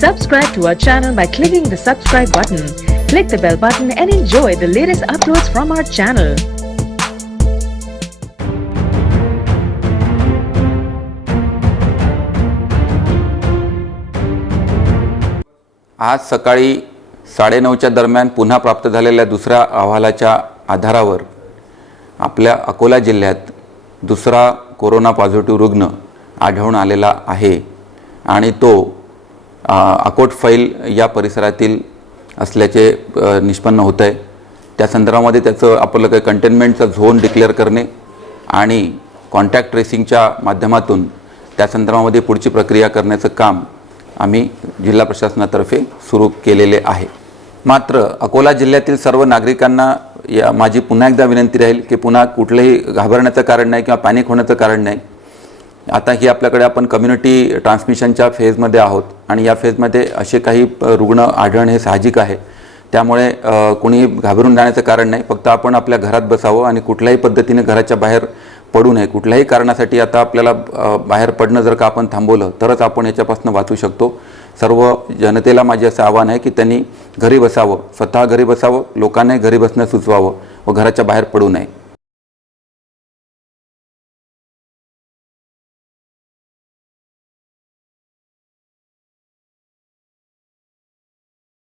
Subscribe to our channel by clicking the subscribe button. Click the bell button and enjoy the latest uploads from our channel. आज सकाळी 9:30च्या दरम्यान पुन्हा प्राप्त झालेल्या दुसऱ्या अहवालाच्या आधारावर आपल्या अकोला जिल्ह्यात दुसरा कोरोना पॉझिटिव्ह रुग्ण आढळून आलेला आहे आणि तो अकोट फैल या परिसरातील असल्याचे निष्पन्न होत आहे। त्या संदर्भामध्ये त्याचं आपलं काही कंटेनमेंटचा झोन डिक्लेअर करणे आणि कॉन्टॅक्ट ट्रेसिंगच्या माध्यमातून त्या संदर्भामध्ये पुढची प्रक्रिया करण्याचं काम आम्ही जिल्हा प्रशासनातर्फे सुरू केलेले आहे। मात्र अकोला जिल्ह्यातील सर्व नागरिकांना माझी पुन्हा एकदा विनंती राहील की पुन्हा कुठलेही घाबरण्याचं कारण नाही किंवा पॅनिक होण्याचं कारण नाही। आता ही आपल्याकडे आपण कम्युनिटी ट्रान्समिशनच्या फेजमध्ये आहोत आणि या फेजमध्ये असे काही रुग्ण आढळणे हे साहजिक आहे। त्यामुळे कोणी घाबरून जाण्याचं कारण नाही। फक्त आपण आपल्या घरात बसावं आणि कुठल्याही पद्धतीने घराच्या बाहेर पडू नये। कुठल्याही कारणासाठी आता आपल्याला बाहेर पडणं जर का आपण थांबवलं तरच आपण याच्यापासून वाचू शकतो। सर्व जनतेला माझे असं आवाहन आहे की त्यांनी घरी बसावं, स्वतः घरी बसावं, लोकांनाही घरी बसणं सुचवावं व घराच्या बाहेर पडू नये।